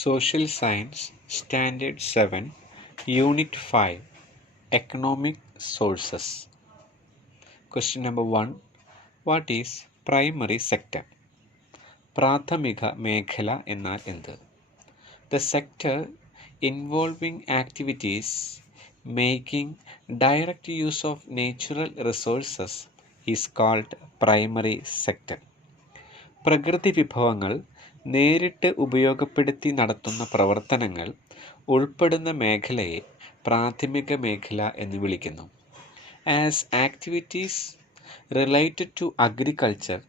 Social Science Standard 7 Unit 5 Economic Sources. Question number 1. What is primary sector? പ്രാഥമിക മേഖല എന്നാൽ എന്ത്? The sector involving activities making direct use of natural resources is called primary sector. പ്രകൃതി വിഭവങ്ങൾ നേരിട്ട് ഉപയോഗപ്പെടുത്തി നടത്തുന്ന പ്രവർത്തനങ്ങൾ ഉൾപ്പെടുന്ന മേഖലയെ പ്രാഥമിക മേഖല എന്ന് വിളിക്കുന്നു. As activities related to agriculture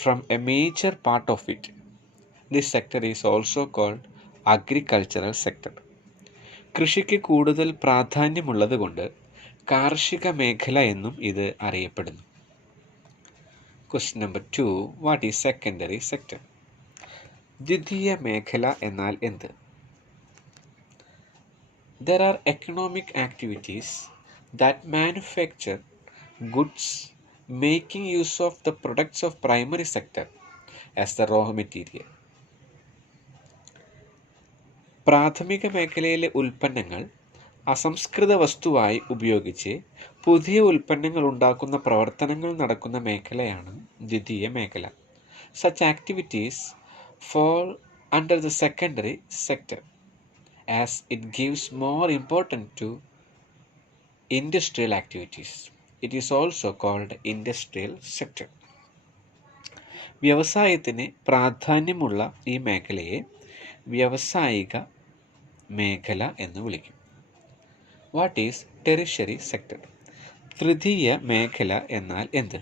from a major part of it, this sector is also called agricultural sector. കൃഷിക്ക് കൂടുതൽ പ്രാധാന്യമുള്ളതുകൊണ്ട് കാർഷിക മേഖല എന്നും ഇത് അറിയപ്പെടുന്നു. Question number 2. What is secondary sector? ദ്വിതീയ മേഖല എന്നാൽ എന്ത്? There are economic activities that manufacture goods making use of the products of primary sector as the raw material. പ്രാഥമിക മേഖലയിലെ ഉൽപ്പന്നങ്ങൾ അസംസ്കൃത വസ്തുവായി ഉപയോഗിച്ച് പുതിയ ഉൽപ്പന്നങ്ങൾ ഉണ്ടാക്കുന്ന പ്രവർത്തനങ്ങൾ നടക്കുന്ന മേഖലയാണ് ദ്വിതീയ മേഖല. Such activities fall under the secondary sector as it gives more importance to industrial activities. It is also called industrial sector. വ്യവസായത്തിന് പ്രാധാന്യമുള്ള ഈ മേഖലയെ വ്യാവസായിക മേഖല എന്ന് വിളിക്കും. What is tertiary sector? തൃതീയ മേഖല എന്നാൽ എന്ത്?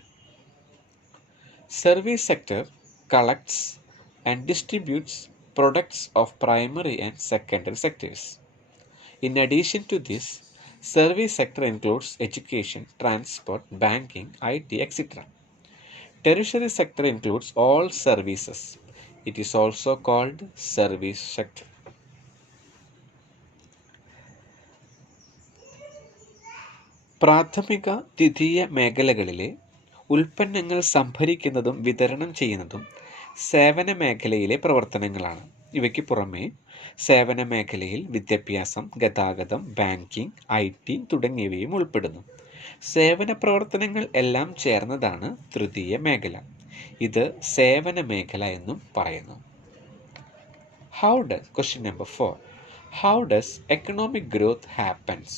Service sector collects and distributes products of primary and secondary sectors. In addition to this, service sector includes education, transport, banking, IT, etc. Tertiary sector includes all services. It is also called service sector. പ്രാഥമിക ദ്വിതീയ മേഖലകളിലെ ഉൽപ്പന്നങ്ങൾ സംഭരിക്കുന്നതും വിതരണം ചെയ്യുന്നതും സേവന മേഖലയിലെ പ്രവർത്തനങ്ങളാണ്. ഇവയ്ക്ക് പുറമെ സേവന മേഖലയിൽ വിദ്യാഭ്യാസം, ഗതാഗതം, ബാങ്കിങ്, IT തുടങ്ങിയവയും ഉൾപ്പെടുന്നു. സേവന പ്രവർത്തനങ്ങൾ എല്ലാം ചേർന്നതാണ് തൃതീയ മേഖല. ഇത് സേവന മേഖല എന്നും പറയുന്നു. Question number 4. How does economic growth happens?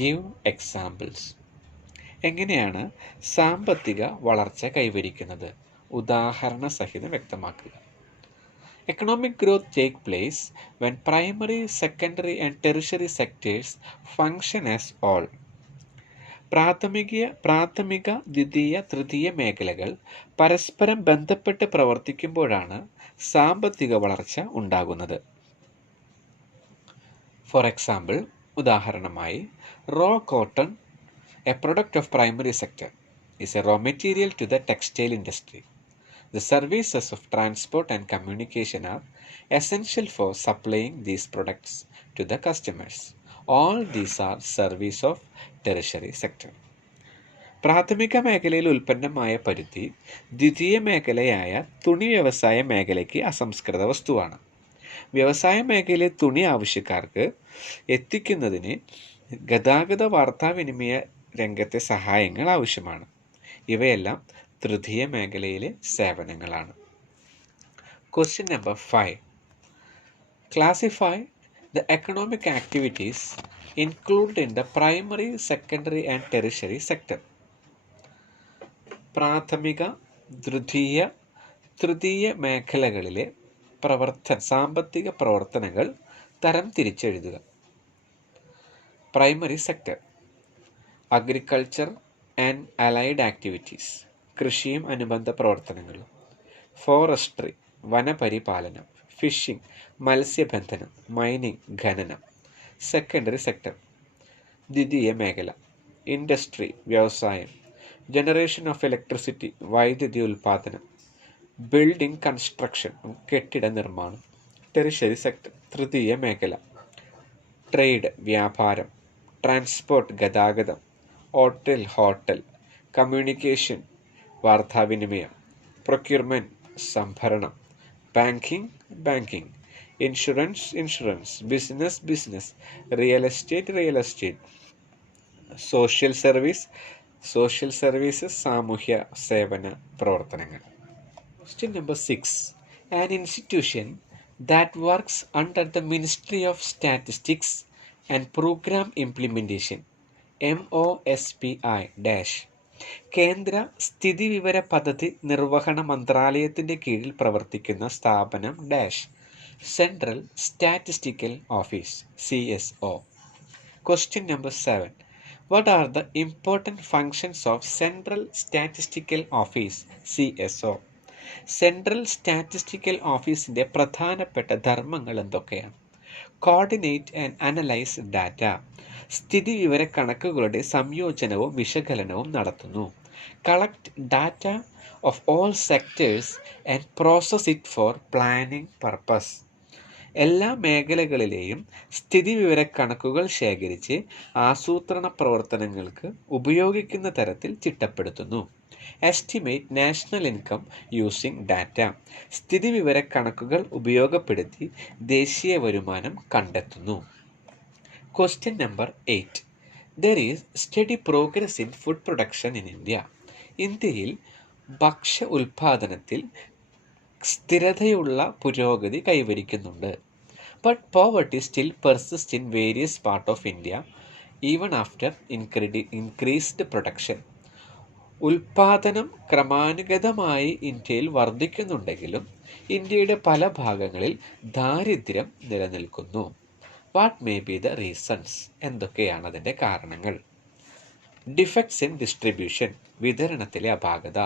Give examples. എങ്ങനെയാണ് സാമ്പത്തിക വളർച്ച കൈവരിക്കുന്നത്? ഉദാഹരണ സഹിതം വ്യക്തമാക്കുക. Economic growth take place when primary, secondary and tertiary sectors function as all. പ്രാഥമിക, ദ്വിതീയ, തൃതീയ മേഖലകൾ പരസ്പരം ബന്ധപ്പെട്ട് പ്രവർത്തിക്കുമ്പോഴാണ് സാമ്പത്തിക വളർച്ച ഉണ്ടാകുന്നത്. ഫോർ എക്സാമ്പിൾ, ഉദാഹരണമായി, raw cotton, a product of primary sector, is a raw material to the textile industry. The services of transport and communication are essential for supplying these products to the customers. All these are service of tertiary sector. പ്രാഥമിക മേഖലയിൽ ഉൽപ്പന്നമായ പരുത്തി ദ്വിതീയ മേഖലയായ തുണി വ്യവസായ മേഖലയ്ക്ക് അസംസ്കൃത വസ്തുവാണ്. വ്യവസായ മേഖലയിലെ തുണി ആവശ്യക്കാർക്ക് എത്തിക്കുന്നതിന് ഗതാഗത വാർത്താവിനിമയ രംഗത്തെ സഹായങ്ങൾ ആവശ്യമാണ്. ഇവയെല്ലാം തൃതീയ മേഖലയിലെ സേവനങ്ങളാണ്. Question number 5. Classify the economic activities included in the primary, secondary and tertiary sector. പ്രാഥമിക, ദ്വിതീയ, തൃതീയ മേഖലകളിലെ സാമ്പത്തിക പ്രവർത്തനങ്ങൾ തരം തിരിച്ചെഴുതുക. Primary sector, agriculture and allied activities, കൃഷിയും അനുബന്ധ പ്രവർത്തനങ്ങളും. ഫോറസ്ട്രി, വനപരിപാലനം. ഫിഷിംഗ്, മത്സ്യബന്ധനം. മൈനിങ്, ഖനനം. സെക്കൻഡറി സെക്ടർ, ദ്വിതീയ മേഖല, ഇൻഡസ്ട്രി, വ്യവസായം. ജനറേഷൻ ഓഫ് ഇലക്ട്രിസിറ്റി, വൈദ്യുതി ഉൽപാദനം. ബിൽഡിംഗ് കൺസ്ട്രക്ഷൻ, കെട്ടിട നിർമ്മാണം. ടെറിഷറി സെക്ടർ, തൃതീയ മേഖല, ട്രേഡ്, വ്യാപാരം. ട്രാൻസ്പോർട്ട്, ഗതാഗതം. ഹോട്ടൽ, കമ്മ്യൂണിക്കേഷൻ, വാർത്താവിനിമയം. പ്രൊക്യൂർമെൻറ്റ്, സംഭരണം. Banking, insurance, business, real estate, social services, സാമൂഹ്യ സേവന പ്രവർത്തനങ്ങൾ. Question number 6. An institution that works under the Ministry of Statistics and Program Implementation MOSPI കേന്ദ്ര സ്ഥിതിവിവര പദ്ധതി നിർവഹണ മന്ത്രാലയത്തിൻ്റെ കീഴിൽ പ്രവർത്തിക്കുന്ന സ്ഥാപനം central statistical office CSO. Question number 7. What are the important functions of Central Statistical Office CSO? Central statistical ഓഫീസിൻ്റെ പ്രധാനപ്പെട്ട ധർമ്മങ്ങൾ എന്തൊക്കെയാണ്? കോർഡിനേറ്റ് ആൻഡ് അനലൈസ് ഡാറ്റ, സ്ഥിതിവിവര കണക്കുകളുടെ സംയോജനവും വിശകലനവും നടത്തുന്നു. Collect data of all sectors and process it for planning purpose, എല്ലാ മേഖലകളിലെയും സ്ഥിതിവിവര കണക്കുകൾ ശേഖരിച്ച് ആസൂത്രണ പ്രവർത്തനങ്ങൾക്ക് ഉപയോഗിക്കുന്ന തരത്തിൽ ചിട്ടപ്പെടുത്തുന്നു. Estimate national income using data, സ്ഥിതിവിവര കണക്കുകൾ ഉപയോഗപ്പെടുത്തി ദേശീയ വരുമാനം കണ്ടെത്തുന്നു. Question number 8. There is steady progress in food production in India. ഇന്ത്യയിൽ ഭക്ഷ്യ ഉൽപാദനത്തിൽ സ്ഥിരതയുള്ള പുരോഗതി കൈവരിക്കുന്നുണ്ട്. But poverty still persists in various parts of India even after increased production. ഉൽപാദനം ക്രമാനുഗതമായി ഇന്ത്യയിൽ വർദ്ധിക്കുന്നുണ്ടെങ്കിലും ഇന്ത്യയുടെ പല ഭാഗങ്ങളിൽ ദാരിദ്ര്യം നിലനിൽക്കുന്നു. What may be the reasons? എന്തൊക്കെയാണ് അതിൻ്റെ കാരണങ്ങൾ? ഡിഫക്ട്സ് ഇൻ ഡിസ്ട്രിബ്യൂഷൻ, വിതരണത്തിലെ അപാകത.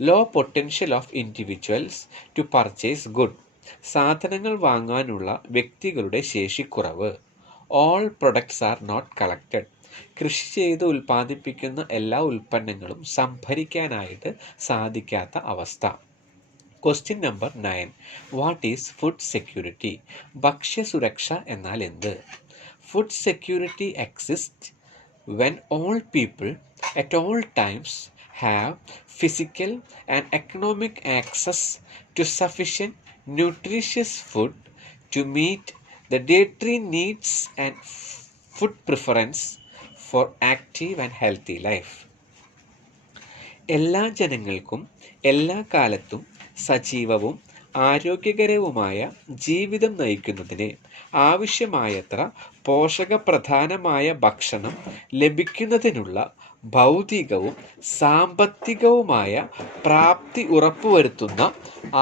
Low potential of individuals to purchase good, സാധനങ്ങൾ വാങ്ങാനുള്ള വ്യക്തികളുടെ ശേഷിക്കുറവ്. All products are not collected, കൃഷി ചെയ്ത് ഉൽപ്പാദിപ്പിക്കുന്ന എല്ലാ ഉൽപ്പന്നങ്ങളും സംഭരിക്കാനായിട്ട് സാധിക്കാത്ത അവസ്ഥ. Question number 9. What is food security? ഭക്ഷ്യസുരക്ഷ എന്നാൽ എന്ത്? Food security exists when all people at all times have physical and economic access to sufficient nutritious food to meet the dietary needs and food preference for active and healthy life. എല്ലാ ജനങ്ങൾക്കും എല്ലാ കാലത്തും സജീവവും ആരോഗ്യകരവുമായ ജീവിതം നയിക്കുന്നതിന് ആവശ്യമായത്ര പോഷകപ്രധാനമായ ഭക്ഷണം ലഭിക്കുന്നതിനുള്ള ഭൗതികവും സാമ്പത്തികവുമായ പ്രാപ്തി ഉറപ്പുവരുത്തുന്ന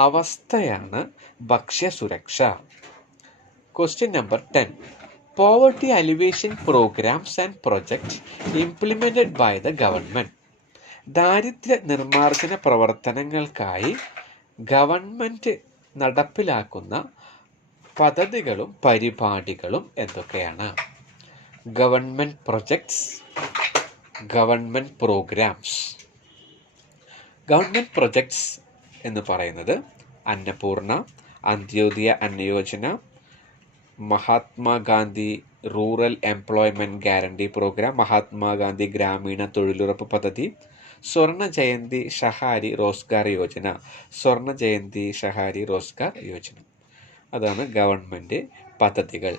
അവസ്ഥയാണ് ഭക്ഷ്യസുരക്ഷ. Question number 10. Poverty alleviation programs and projects implemented by the government. ദാരിദ്ര്യ നിർമ്മാർജ്ജന പ്രവർത്തനങ്ങൾക്കായി ഗവൺമെൻറ് നടപ്പിലാക്കുന്ന പദ്ധതികളും പരിപാടികളും എന്തൊക്കെയാണ്? Government projects, government programs. Government projects എന്ന് പറയുന്നത് Annapurna, Antyodaya Anna Yojana, Mahatma Gandhi rural employment guarantee program, Mahatma Gandhi ഗ്രാമീണ തൊഴിലുറപ്പ് പദ്ധതി, സ്വർണ ജയന്തി ഷഹാരി റോസ്ഗാർ യോജന, അതാണ് ഗവൺമെൻറ് പദ്ധതികൾ.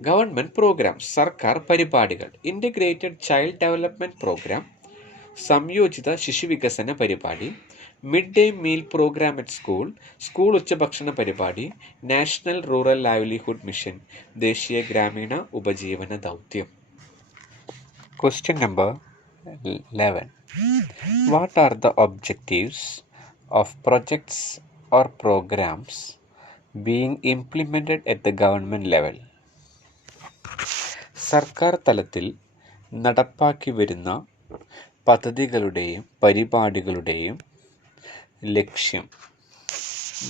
ഗവൺമെൻറ് പ്രോഗ്രാം, സർക്കാർ പരിപാടികൾ. ഇൻ്റഗ്രേറ്റഡ് ചൈൽഡ് ഡെവലപ്മെൻറ്റ് പ്രോഗ്രാം, സംയോജിത ശിശുവികസന പരിപാടി, mid day meal program at school ഉച്ചഭക്ഷണ പരിപാടി, നാഷണൽ റൂറൽ ലൈവ്ലിഹുഡ് മിഷൻ, ദേശീയ ഗ്രാമീണ ഉപജീവന ദൗത്യം. Question number 11. What are the objectives of projects or programs being implemented at the government level? സർക്കാർ തലത്തിൽ നടപ്പാക്കി വരുന്ന പദ്ധതികളുടെയും പരിപാടികളുടെയും ലക്ഷ്യം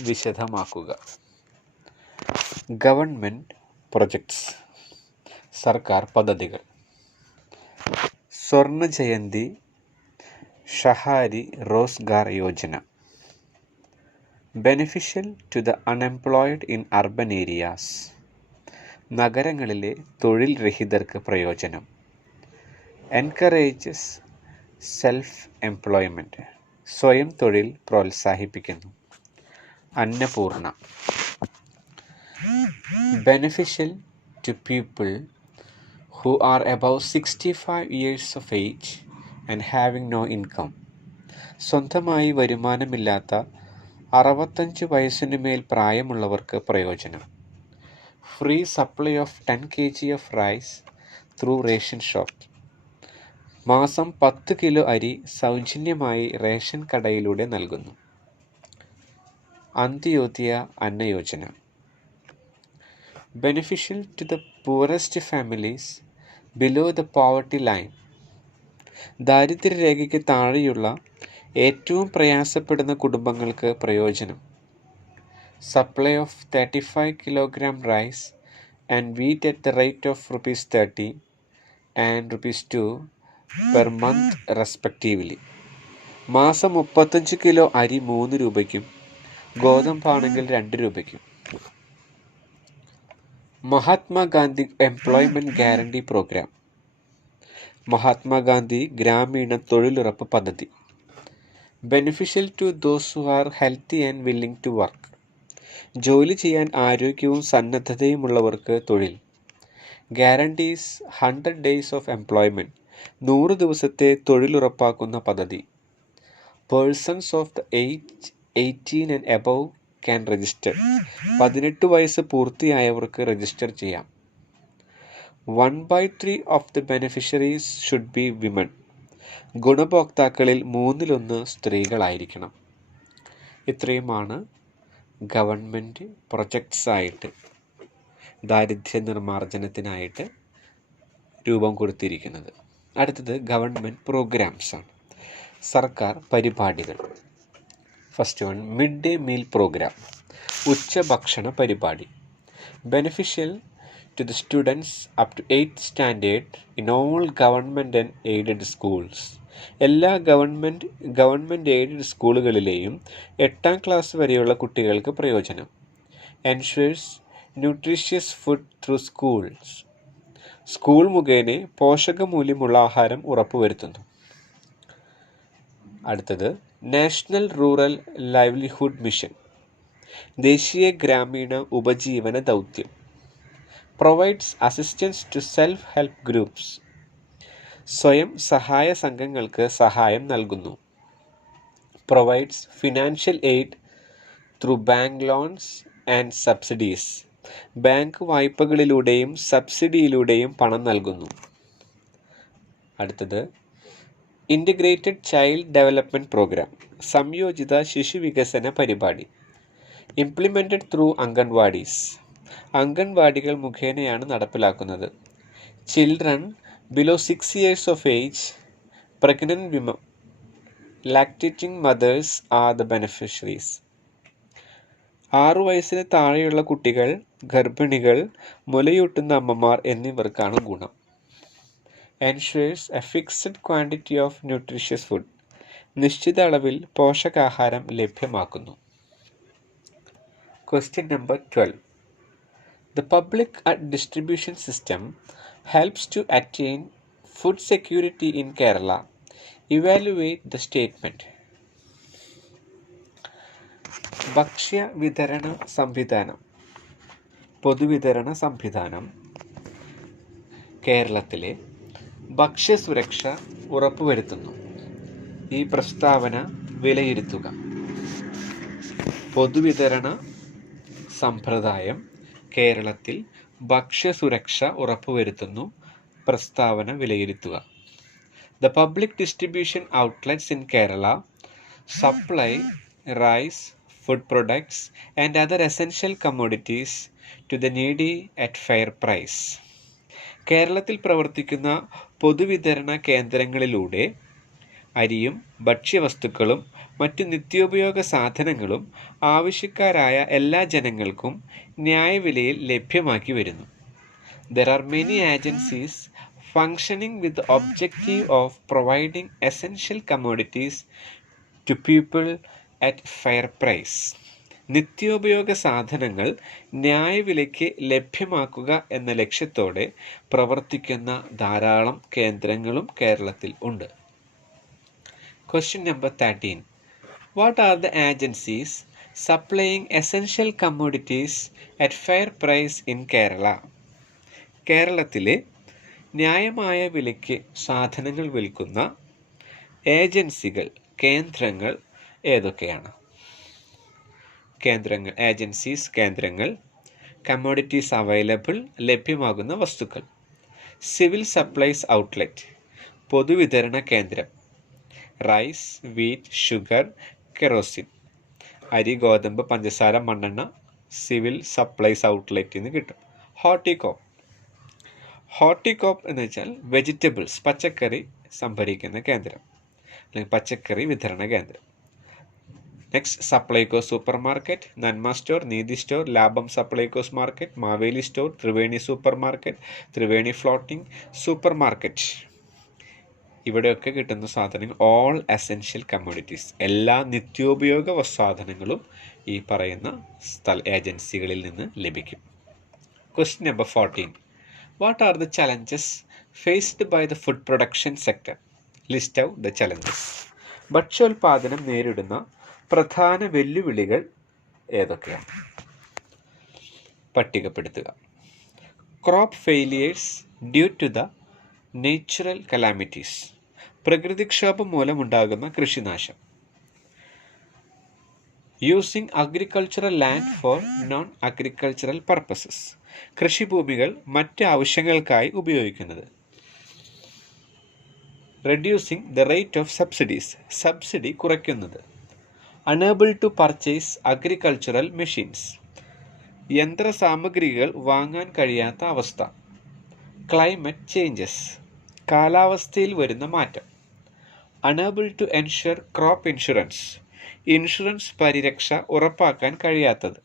വിശദമാക്കുക. ഗവൺമെൻറ് പ്രൊജക്ട്സ്, സർക്കാർ പദ്ധതികൾ. Swarna Jayanti Shahari Rozgar Yojana, beneficial to the unemployed in urban areas, നഗരങ്ങളിലെ തൊഴിൽ രഹിതർക്ക് പ്രയോജനം. എൻകറേജസ് സെൽഫ് എംപ്ലോയ്മെൻറ്റ്, സ്വയം തൊഴിൽ പ്രോത്സാഹിപ്പിക്കുന്നു. Annapurna, beneficial to people who are above 65 years of age and having no income. സ്വന്തമായി വരുമാനമില്ലാത്ത 65 വയസ്സിനുമേൽ പ്രായമുള്ളവർക്ക് പ്രയോജനം. Free supply of 10 kg of rice through ration shop. മാസം 10 കിലോ അരി സൗജന്യമായി റേഷൻ കടയിലൂടെ നൽകുന്നു. Antyodaya Anna Yojana. Beneficial to the poorest families below the poverty line. ദാരിദ്ര്യരേഖയ്ക്ക് താഴെയുള്ള ഏറ്റവും പ്രയാസപ്പെടുന്ന കുടുംബങ്ങൾക്ക് പ്രയോജനം. Supply of 35 kilogram rice and wheat at the rate of ₹30 and ₹2 per month respectively. മാസം 35 കിലോ അരി 3 രൂപയ്ക്കും ഗോതമ്പാണെങ്കിൽ 2 രൂപയ്ക്കും. Mahatma Gandhi employment guarantee program. Mahatma Gandhi ഗ്രാമീണ തൊഴിലുറപ്പ് പദ്ധതി. Beneficial to those who are healthy and willing to work. ജോലി ചെയ്യാൻ ആരോഗ്യവും സന്നദ്ധതയുമുള്ളവർക്ക് തൊഴിൽ. Guarantees 100 days of employment. 100 ദിവസത്തെ തൊഴിലുറപ്പാക്കുന്ന പദ്ധതി. Persons of the age 18 and above can register. 18 വയസ്സ് പൂർത്തിയായവർക്ക് രജിസ്റ്റർ ചെയ്യാം. 1/3 of the beneficiaries should be women. ഗുണഭോക്താക്കളിൽ 1/3 സ്ത്രീകളായിരിക്കണം. ഇത്രയുമാണ് ഗവൺമെൻറ് പ്രൊജക്ട്സായിട്ട് ദാരിദ്ര്യ നിർമ്മാർജ്ജനത്തിനായിട്ട് രൂപം കൊടുത്തിരിക്കുന്നത്. അടുത്തത് ഗവൺമെൻറ് പ്രോഗ്രാംസാണ്, സർക്കാർ പരിപാടികൾ. First one, mid day meal program, ഉച്ചഭക്ഷണ പരിപാടി. Beneficial to the students up to 8th standard in all government and aided schools. എല്ലാ ഗവൺമെൻറ് എയ്ഡഡ് സ്കൂളുകളിലെയും 8ാം ക്ലാസ് വരെയുള്ള കുട്ടികൾക്ക് പ്രയോജനം. Ensures nutritious food through schools. School മുഖേന പോഷകമൂല്യമുള്ള ആഹാരം ഉറപ്പുവരുത്തുന്നു. അടുത്തത് നാഷണൽ റൂറൽ ലൈവ്ലിഹുഡ് മിഷൻ, ദേശീയ ഗ്രാമീണ ഉപജീവന ദൗത്യം. Provides assistance to self help groups. സ്വയം സഹായ സംഘങ്ങൾക്ക് സഹായം നൽകുന്നു. Provides financial aid through bank loans and subsidies. Bank വായ്പകളിലൂടെയും സബ്സിഡിയിലൂടെയും പണം നൽകുന്നു. അടുത്തത് ഇൻ്റഗ്രേറ്റഡ് ചൈൽഡ് ഡെവലപ്മെൻറ്റ് പ്രോഗ്രാം, സംയോജിത ശിശു വികസന പരിപാടി. Implemented through anganwadis. അംഗൻവാടികൾ മുഖേനയാണ് നടപ്പിലാക്കുന്നത്. Children below 6 years of age, pregnant women, lactating mothers are the beneficiaries. 6 വയസ്സിന് താഴെയുള്ള കുട്ടികൾ, ഗർഭിണികൾ, മുലയൂട്ടുന്ന അമ്മമാർ എന്നിവർക്കാണ് ഗുണം. Ensures a fixed quantity of nutritious food. നിശ്ചിത അളവിൽ പോഷകാഹാരം ലഭ്യമാക്കുന്നു. Question number 12. The public distribution system helps to attain food security in Kerala. Evaluate the statement. ഭക്ഷ്യ വിതരണ സംവിധാനം, പൊതുവിതരണ സംവിധാനം കേരളത്തിലെ ഭക്ഷ്യസുരക്ഷ ഉറപ്പുവരുത്തുന്നു. ഈ പ്രസ്താവന വിലയിരുത്തുക. പൊതുവിതരണ സമ്പ്രദായം കേരളത്തിൽ ഭക്ഷ്യസുരക്ഷ ഉറപ്പുവരുത്തുന്നു. പ്രസ്താവന വിലയിരുത്തുക. The public distribution outlets in Kerala supply rice, food products and other essential commodities to the needy at fair price. കേരളത്തിൽ പ്രവർത്തിക്കുന്ന പൊതുവിതരണ കേന്ദ്രങ്ങളിലൂടെ അരിയും ഭക്ഷ്യവസ്തുക്കളും മറ്റു നിത്യോപയോഗ സാധനങ്ങളും ആവശ്യക്കാരായ എല്ലാ ജനങ്ങൾക്കും ന്യായവിലയിൽ ലഭ്യമാക്കി വരുന്നു. There are many agencies functioning with the objective of providing essential commodities to people at fair price. നിത്യോപയോഗ സാധനങ്ങൾ ന്യായവിലയ്ക്ക് ലഭ്യമാക്കുക എന്ന ലക്ഷ്യത്തോടെ പ്രവർത്തിക്കുന്ന ധാരാളം കേന്ദ്രങ്ങളും കേരളത്തിൽ ഉണ്ട്. Question number 13. What are the agencies supplying essential commodities at fair price in Kerala. കേരളത്തിലെ ന്യായമായ വിലയ്ക്ക് സാധനങ്ങൾ വിൽക്കുന്ന ഏജൻസികൾ, കേന്ദ്രങ്ങൾ ഏതൊക്കെയാണ്? കേന്ദ്രങ്ങൾ, ഏജൻസീസ്, കേന്ദ്രങ്ങൾ. കമ്മോഡിറ്റീസ് അവൈലബിൾ, ലഭ്യമാകുന്ന വസ്തുക്കൾ. സിവിൽ സപ്ലൈസ് ഔട്ട്ലെറ്റ്, പൊതുവിതരണ കേന്ദ്രം. റൈസ്, വീറ്റ്, ഷുഗർ, കെറോസിൻ, അരി, ഗോതമ്പ്, പഞ്ചസാര, മണ്ണെണ്ണ സിവിൽ സപ്ലൈസ് ഔട്ട്ലെറ്റിൽ നിന്ന് കിട്ടും. ഹോർട്ടികോപ്പ്, ഹോർട്ടികോപ്പ് എന്ന് വെച്ചാൽ വെജിറ്റബിൾസ്, പച്ചക്കറി സംഭരിക്കുന്ന കേന്ദ്രം അല്ലെങ്കിൽ പച്ചക്കറി വിതരണ കേന്ദ്രം. Next Supplyco super market, Nanma store, Neethi store, Labham Supplyco's market, Maveli store, Triveni super market, Triveni floating super market. ഇവിടെയൊക്കെ കിട്ടുന്ന സാധനങ്ങൾ ഓൾ എസെൻഷ്യൽ കമ്മോഡിറ്റീസ്, എല്ലാ നിത്യോപയോഗ സാധനങ്ങളും ഈ പറയുന്ന ഏജൻസികളിൽ നിന്ന് ലഭിക്കും. Question number 14. What are the challenges faced by the food production sector? List out the challenges. ഭക്ഷ്യോൽപാദനം നേരിടുന്ന പ്രധാന വെല്ലുവിളികൾ ഏതൊക്കെയാണ്? പട്ടികപ്പെടുത്തുക. Crop failures due to the natural calamities, പ്രകൃതിക്ഷോഭം മൂലമുണ്ടാകുന്ന കൃഷിനാശം. Using agricultural land for non agricultural purposes, കൃഷിഭൂമികൾ മറ്റ് ആവശ്യങ്ങൾക്കായി ഉപയോഗിക്കുന്നത്. Reducing the rate of subsidies, subsidy കുറയ്ക്കുന്നത്. Unable to purchase agricultural machines, യന്ത്രസാമഗ്രികൾ വാങ്ങാൻ കഴിയാത്ത അവസ്ഥ. ക്ലൈമറ്റ് ചേഞ്ചസ്, കാലാവസ്ഥയിൽ വരുന്ന മാറ്റം. Unable to ensure crop insurance, insurance പരിരക്ഷ ഉറപ്പാക്കാൻ കഴിയാത്തത്.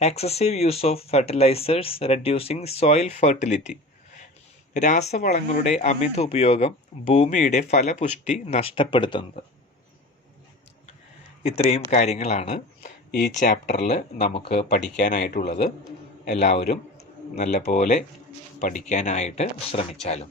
Excessive use of fertilisers reducing soil fertility, രാസവളങ്ങളുടെ അമിത ഉപയോഗം ഭൂമിയുടെ ഫലപുഷ്ടി നഷ്ടപ്പെടുത്തുന്നത്. ഇത്രയും കാര്യങ്ങളാണ് ഈ ചാപ്റ്ററിൽ നമുക്ക് പഠിക്കാനായിട്ടുള്ളത്. എല്ലാവരും നല്ലപോലെ പഠിക്കാനായിട്ട് ശ്രമിച്ചാലും